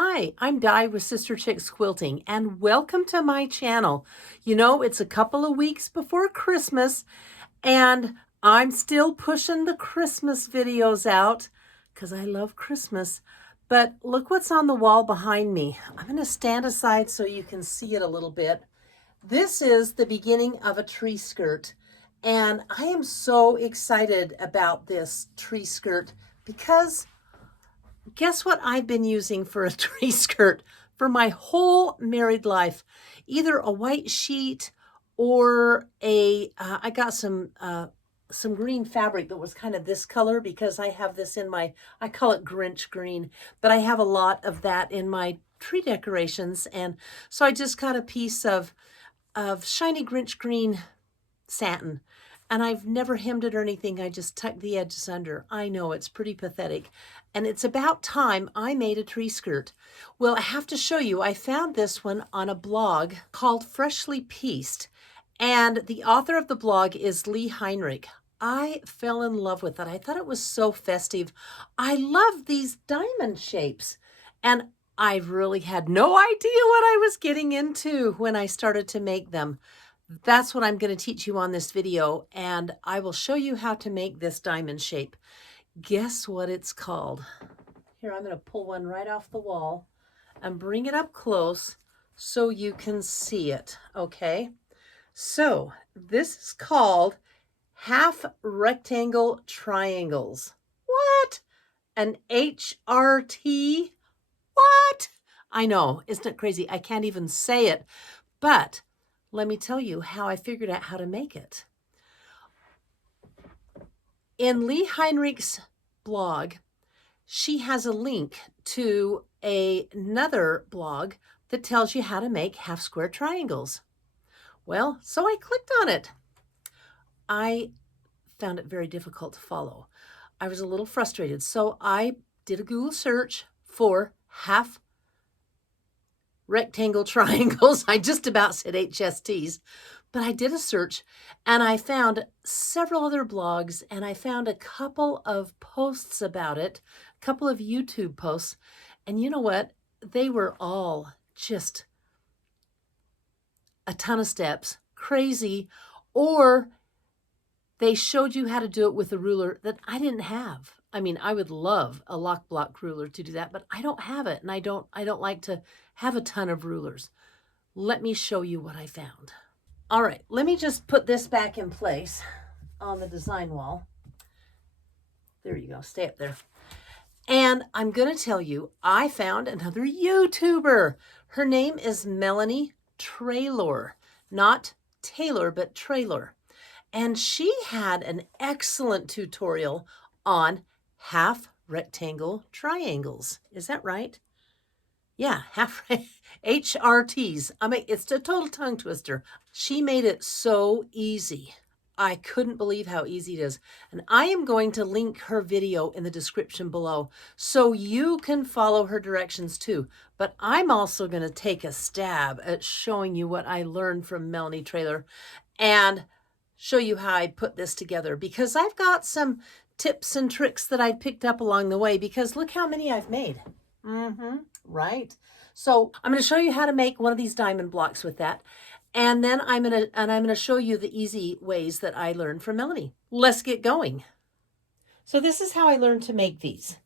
Hi, I'm Di with Sister Chicks Quilting, and welcome to my channel. You know, it's a couple of weeks before Christmas, and I'm still pushing the Christmas videos out because I love Christmas. But look what's on the wall behind me. I'm going to stand aside so you can see it a little bit. This is the beginning of a tree skirt, and I am so excited about this tree skirt because guess what I've been using for a tree skirt for my whole married life? Either a white sheet or I got some green fabric that was kind of this color because I have this in my, I call it Grinch green, but I have a lot of that in my tree decorations. And so I just got a piece of shiny Grinch green satin. And I've never hemmed it or anything. I just tucked the edges under. I know it's pretty pathetic. And it's about time I made a tree skirt. Well, I have to show you, I found this one on a blog called Freshly Pieced. And the author of the blog is Lee Heinrich. I fell in love with it. I thought it was so festive. I love these diamond shapes. And I really had no idea what I was getting into when I started to make them. That's what I'm going to teach you on this video, and I will show you how to make this diamond shape. Guess what it's called? Here, I'm going to pull one right off the wall and bring it up close so you can see it, okay? So this is called half rectangle triangles. What? An HRT? What? I know, isn't it crazy? I can't even say it, but let me tell you how I figured out how to make it. In Lee Heinrich's blog, she has a link to another blog that tells you how to make half square triangles. Well, so I clicked on it. I found it very difficult to follow. I was a little frustrated, so I did a Google search for half rectangle triangles. I just about said HSTs, but I did a search and I found several other blogs and I found a couple of posts about it, a couple of YouTube posts. And you know what? They were all just a ton of steps, crazy, or they showed you how to do it with a ruler that I didn't have. I mean, I would love a lock block ruler to do that, but I don't have it, and I don't like to have a ton of rulers. Let me show you what I found. All right, let me just put this back in place on the design wall. There you go, stay up there. And I'm gonna tell you, I found another YouTuber. Her name is Melanie Traylor, not Taylor, but Traylor. And she had an excellent tutorial on half rectangle triangles. Is that right? Yeah, half HRTs. I mean, it's a total tongue twister. She made it so easy. I couldn't believe how easy it is. And I am going to link her video in the description below so you can follow her directions too. But I'm also going to take a stab at showing you what I learned from Melanie Traylor and show you how I put this together, because I've got some tips and tricks that I picked up along the way, because look how many I've made. Right. So I'm going to show you how to make one of these diamond blocks with that. And then I'm going to show you the easy ways that I learned from Melanie. Let's get going. So this is how I learned to make these.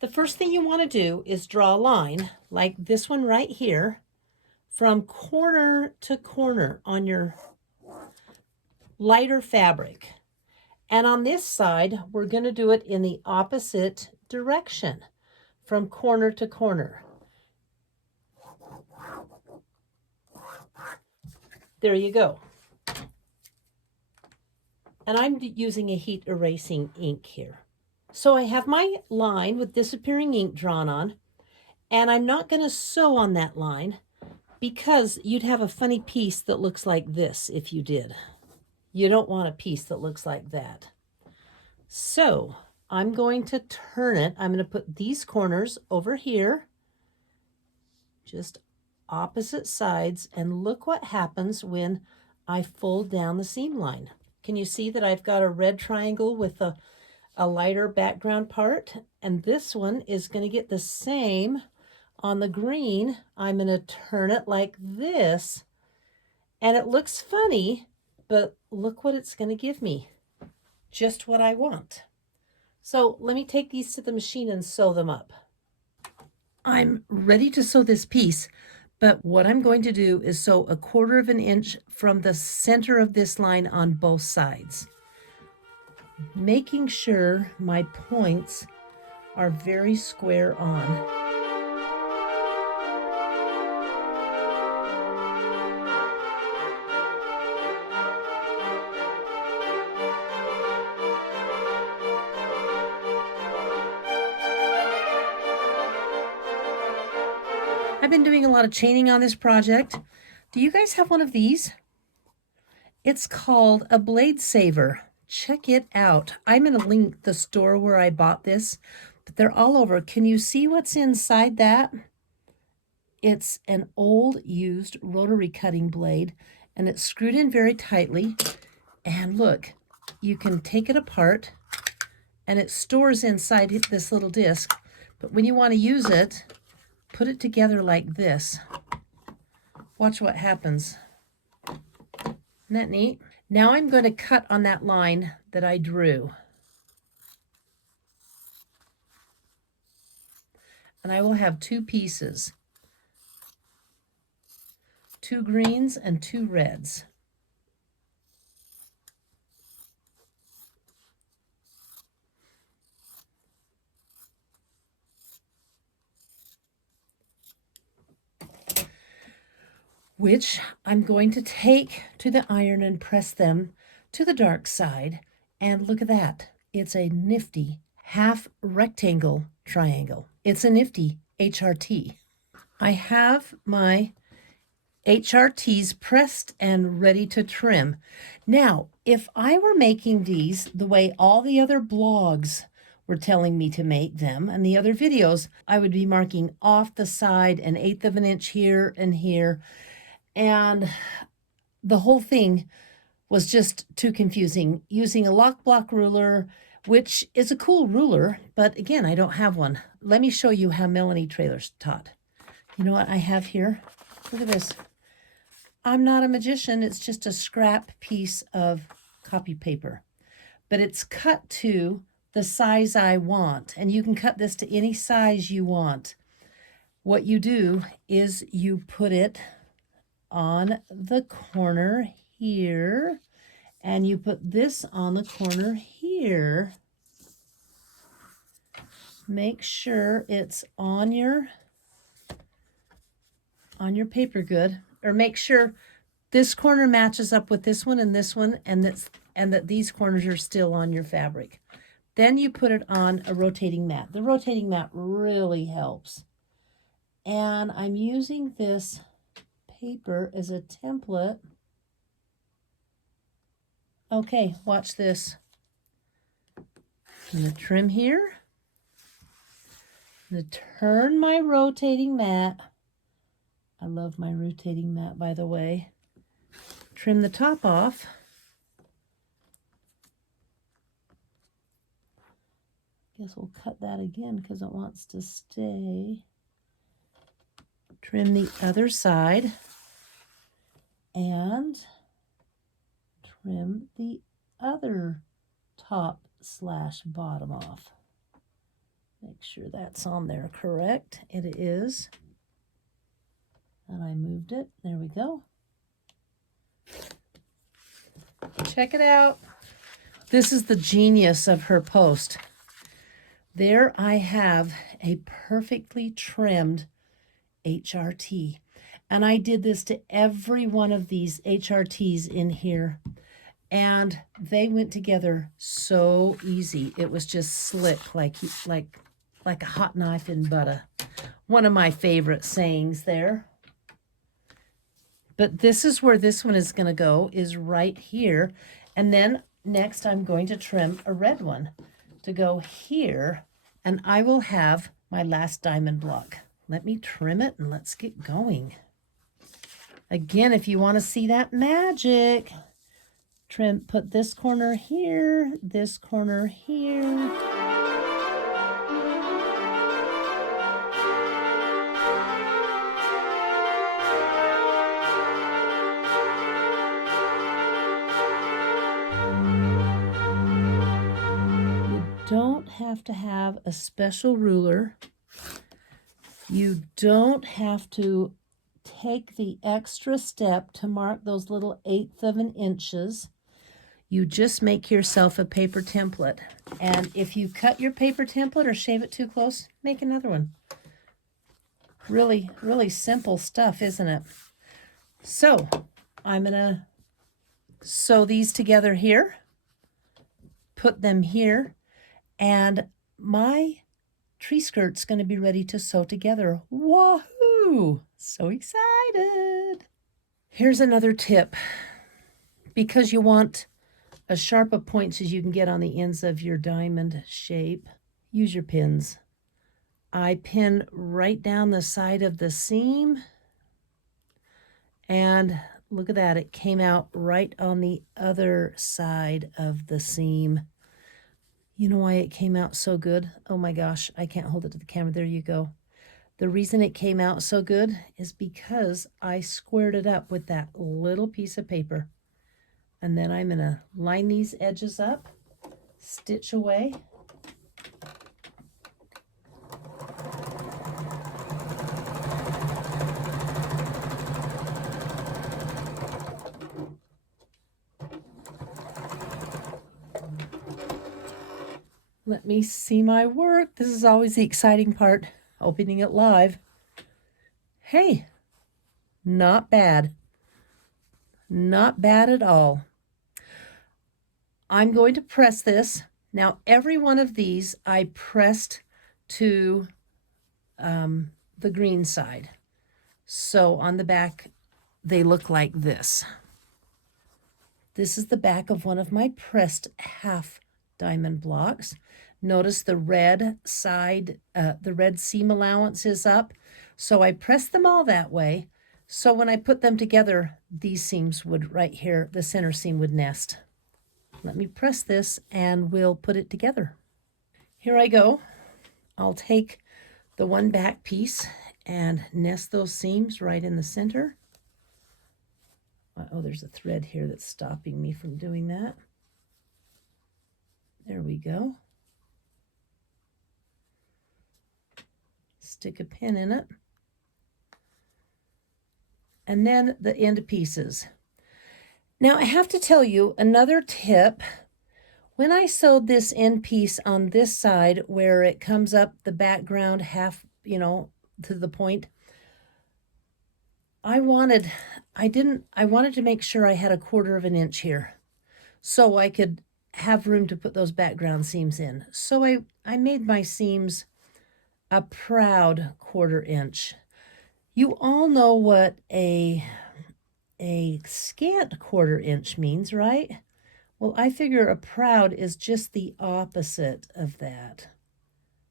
The first thing you want to do is draw a line like this one right here from corner to corner on your lighter fabric. And on this side, we're going to do it in the opposite direction from corner to corner. There you go. And I'm using a heat erasing ink here. So I have my line with disappearing ink drawn on, and I'm not going to sew on that line because you'd have a funny piece that looks like this if you did. You don't want a piece that looks like that. So I'm going to turn it. I'm going to put these corners over here, just opposite sides, and look what happens when I fold down the seam line. Can you see that I've got a red triangle with a a lighter background part, and this one is going to get the same on the green. I'm going to turn it like this, and it looks funny, but look what it's going to give me. Just what I want. So let me take these to the machine and sew them up. I'm ready to sew this piece, but what I'm going to do is sew 1/4 inch from the center of this line on both sides, making sure my points are very square on. I've been doing a lot of chaining on this project. Do you guys have one of these? It's called a blade saver. Check it out. I'm going to link the store where I bought this, but they're all over. Can you see what's inside that? It's an old used rotary cutting blade, and it's screwed in very tightly. And look, you can take it apart and it stores inside this little disc. But when you want to use it, put it together like this. Watch what happens. Isn't that neat? Now I'm going to cut on that line that I drew. And I will have 2 pieces. 2 greens and 2 reds. Which I'm going to take to the iron and press them to the dark side. And look at that. It's a nifty half rectangle triangle. It's a nifty HRT. I have my HRTs pressed and ready to trim. Now, if I were making these the way all the other blogs were telling me to make them and the other videos, I would be marking off the side 1/8 of an inch here and here. And the whole thing was just too confusing. Using a lock block ruler, which is a cool ruler, but again, I don't have one. Let me show you how Melanie Traylor's taught. You know what I have here? Look at this. I'm not a magician. It's just a scrap piece of copy paper, but it's cut to the size I want, and you can cut this to any size you want. What you do is you put it on the corner here, and you put this on the corner here. Make sure it's on your paper good, or make sure this corner matches up with this one and this one, and that these corners are still on your fabric. Then you put it on a rotating mat. The rotating mat really helps. And I'm using this paper as a template. Okay, watch this. I'm going to trim here. I'm going to turn my rotating mat. I love my rotating mat, by the way. Trim the top off. Guess we'll cut that again because it wants to stay. Trim the other side and trim the other top/bottom off. Make sure that's on there correct. It is. And I moved it. There we go. Check it out. This is the genius of her post. There I have a perfectly trimmed HRT. And I did this to every one of these HRTs in here. And they went together so easy. It was just slick, like a hot knife in butter. One of my favorite sayings there. But this is where this one is going to go, is right here. And then next I'm going to trim a red one to go here. And I will have my last diamond block. Let me trim it and let's get going. Again, if you want to see that magic, put this corner here, this corner here. Don't have to have a special ruler. You don't have to take the extra step to mark those little 1/8 of an inches. You just make yourself a paper template. And if you cut your paper template or shave it too close, make another one. Really, really simple stuff, isn't it? So I'm gonna sew these together here, put them here, and my tree skirt's going to be ready to sew together. Wahoo! So excited! Here's another tip. Because you want as sharp of points as you can get on the ends of your diamond shape, use your pins. I pin right down the side of the seam, and look at that, it came out right on the other side of the seam. You know why it came out so good? Oh my gosh, I can't hold it to the camera. There you go. The reason it came out so good is because I squared it up with that little piece of paper. And then I'm gonna line these edges up, stitch away. Let me see my work. This is always the exciting part, opening it live. Hey, not bad. Not bad at all. I'm going to press this. Now, every one of these I pressed to the green side. So on the back, they look like this. This is the back of one of my pressed half diamond blocks. Notice the red side, the red seam allowance is up. So I pressed them all that way. So when I put them together, these seams would right here, the center seam would nest. Let me press this and we'll put it together. Here I go. I'll take the one back piece and nest those seams right in the center. Oh, there's a thread here that's stopping me from doing that. There we go. Stick a pin in it. And then the end pieces. Now I have to tell you another tip. When I sewed this end piece on this side where it comes up the background half, to the point, I wanted to make sure I had 1/4 of an inch here so I could have room to put those background seams in. So I made my seams a proud 1/4 inch. You all know what a scant 1/4 inch means, right? Well, I figure a proud is just the opposite of that.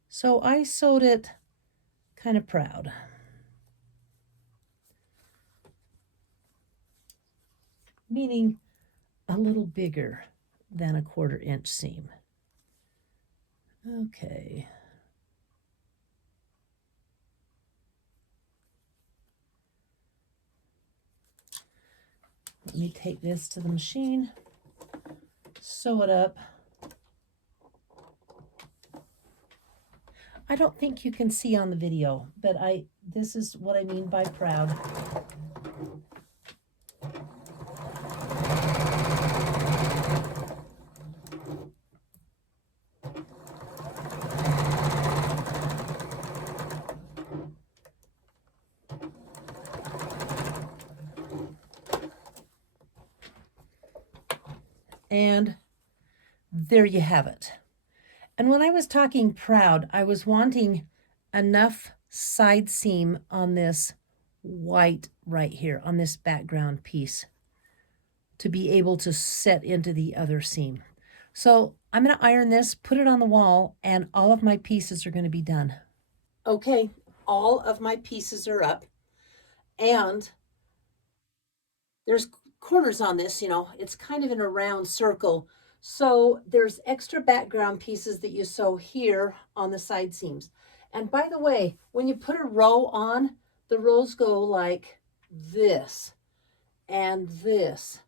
So I sewed it kind of proud. Meaning a little bigger than a 1/4 inch seam. Okay. Let me take this to the machine, sew it up. I don't think you can see on the video, but this is what I mean by proud. And there you have it. And when I was talking proud, I was wanting enough side seam on this white right here, on this background piece, to be able to set into the other seam. So I'm going to iron this, put it on the wall, and all of my pieces are going to be done. Okay, all of my pieces are up, and there's corners on this, you know, it's kind of in a round circle. So there's extra background pieces that you sew here on the side seams. And by the way, when you put a row on, the rows go like this and this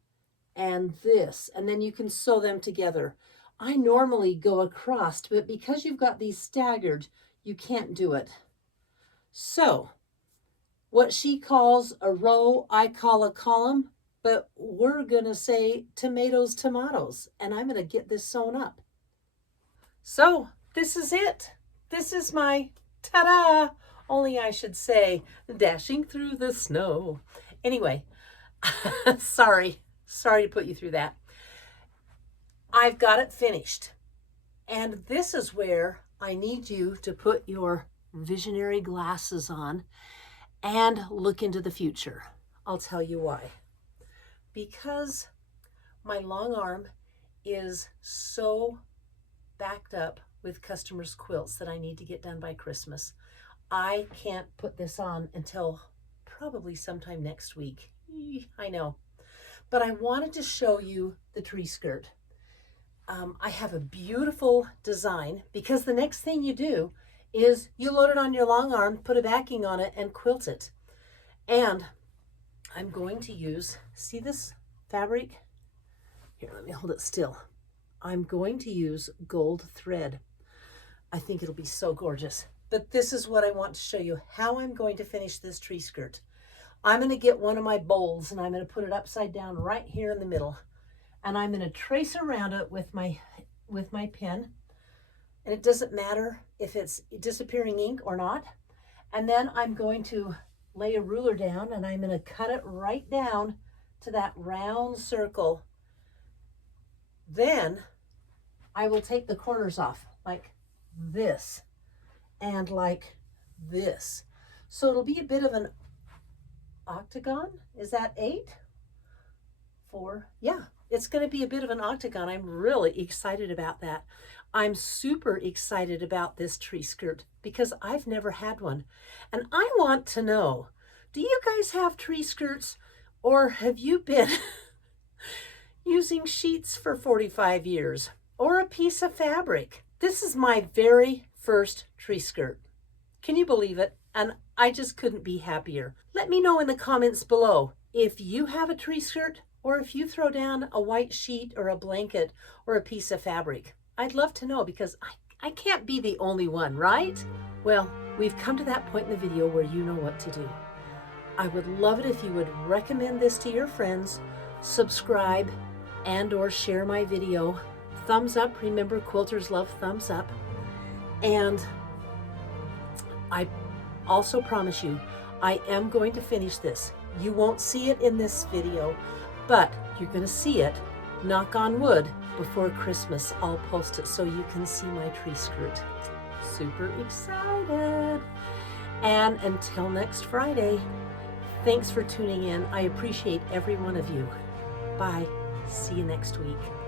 and this, and then you can sew them together. I normally go across, but because you've got these staggered, you can't do it. So what she calls a row, I call a column, but we're gonna say tomatoes, tomatoes, and I'm gonna get this sewn up. So this is it. This is my ta-da, only I should say dashing through the snow. Anyway, sorry to put you through that. I've got it finished. And this is where I need you to put your visionary glasses on and look into the future. I'll tell you why. Because my long arm is so backed up with customers' quilts that I need to get done by Christmas. I can't put this on until probably sometime next week. I know. But I wanted to show you the tree skirt. I have a beautiful design because the next thing you do is you load it on your long arm, put a backing on it, and quilt it. And I'm going to use, see this fabric? Here, let me hold it still. I'm going to use gold thread. I think it'll be so gorgeous. But this is what I want to show you, how I'm going to finish this tree skirt. I'm going to get one of my bowls and I'm going to put it upside down right here in the middle. And I'm going to trace around it with my pen. And it doesn't matter if it's disappearing ink or not. And then I'm going to lay a ruler down and I'm going to cut it right down to that round circle. Then I will take the corners off like this and like this. So it'll be a bit of an octagon. Is that 8? 4? Yeah, it's going to be a bit of an octagon. I'm really excited about that. I'm super excited about this tree skirt because I've never had one. And I want to know, do you guys have tree skirts, or have you been using sheets for 45 years or a piece of fabric? This is my very first tree skirt. Can you believe it? And I just couldn't be happier. Let me know in the comments below if you have a tree skirt or if you throw down a white sheet or a blanket or a piece of fabric. I'd love to know because I can't be the only one, right? Well, we've come to that point in the video where you know what to do. I would love it if you would recommend this to your friends, subscribe, and or share my video. Thumbs up. Remember, quilters love thumbs up. And I also promise you, I am going to finish this. You won't see it in this video, but you're going to see it, knock on wood, before Christmas. I'll post it so you can see my tree skirt. Super excited. And until next Friday, thanks for tuning in. I appreciate every one of you. Bye. See you next week.